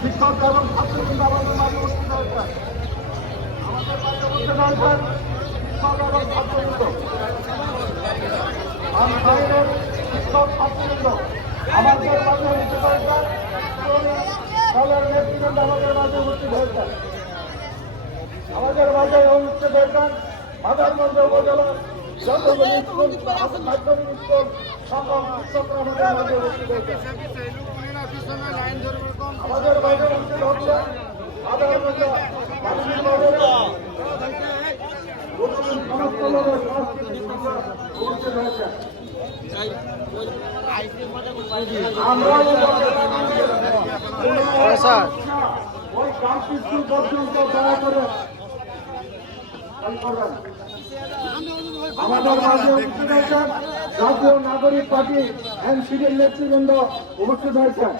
শিক্ষক এবং ছাত্রবৃন্দ আমাদের মাঝে উপস্থিত হয়েছেন। আমাদের মাঝে উপস্থিত হয়েছেন শিক্ষক এবং ছাত্রবৃন্দ, শিক্ষক ছাত্রবৃন্দ আমাদের মাঝে উপস্থিত হয়েছেন। দলের নেতৃবৃন্দ আমাদের মাঝে উপস্থিত হয়েছেন। আমাদের মাঝে উপস্থিত হয়েছেন মাদারগঞ্জ উপজেলার যতগুলি স্কুল, মাধ্যমিক স্কুল, সকল শিক্ষকরা আমাদের মাঝে উপস্থিত হয়েছেন। আমাদের মাঝে উপস্থিত হচ্ছেন মাদারগঞ্জ মাননীয় সমস্ত লোকের সাংস্কৃতিক উপস্থিত হয়েছেন। আমরা ওই গান্ধী স্কুল পর্যন্ত দয়া করে আমাদের মাঝে উপস্থিত হয়েছেন জাতীয় নাগরিক পার্টি এনসিপির নেতৃবৃন্দ উপস্থিত হয়েছেন।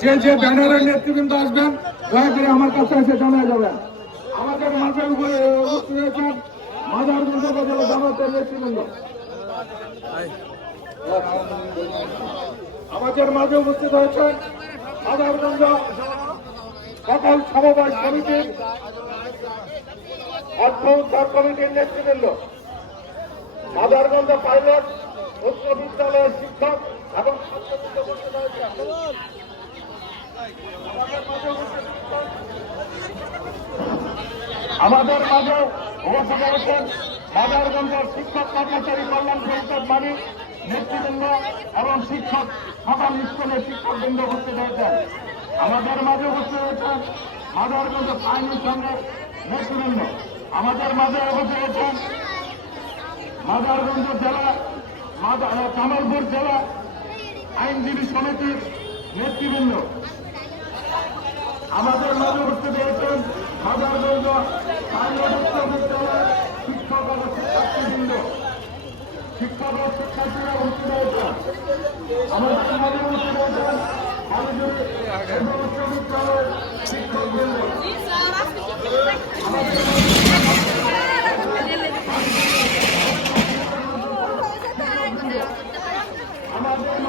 যে যে ব্যানারের নেতৃবৃন্দ আসবেন দয়া করে আমার কাছে এসে জানা যাবেন। আমাদের মাঝে উপস্থিত হয়েছেন মাদারগঞ্জ উপজেলা জামাতের নেতৃবৃন্দ। আমাদের মাঝে উপস্থিত হয়েছেন মাদারগঞ্জ সকল সমবায় সমিতির অর্থ উদ্ধার কমিটির নেতৃবৃন্দ, মাদারগঞ্জ পাইলট উচ্চ বিদ্যালয়ের শিক্ষক এবং ছাত্রবৃন্দ উপস্থিত হয়েছেন। আমাদের মাঝে উপস্থিত হয়েছেন মাদারগঞ্জের শিক্ষক কর্মচারী কল্যাণ পরিষদ মালিক নেতৃবৃন্দ এবং শিক্ষক সকল স্কুলের শিক্ষকবৃন্দ উপস্থিত হয়েছেন। আমাদের মাঝে উপস্থিত হয়েছেন মাদারগঞ্জ আইনি সংঘের নেতৃবৃন্দ। আমাদের মাঝে উপস্থিত হয়েছেন মাদারগঞ্জ জেলা কামালপুর জেলা আইনজীবী সমিতির নেতৃবৃন্দ। আমাদের মাঝে উপস্থিত হয়েছেন মাদারগঞ্জ উচ্চ বিদ্যালয়ের শিক্ষক ও শিক্ষার্থীবৃন্দ, শিক্ষক ও শিক্ষার্থীরা উপস্থিত হয়েছেন। আমাদের মাঝে উপস্থিত হয়েছেন উচ্চ বিদ্যালয়ের শিক্ষকবৃন্দ। আমাদের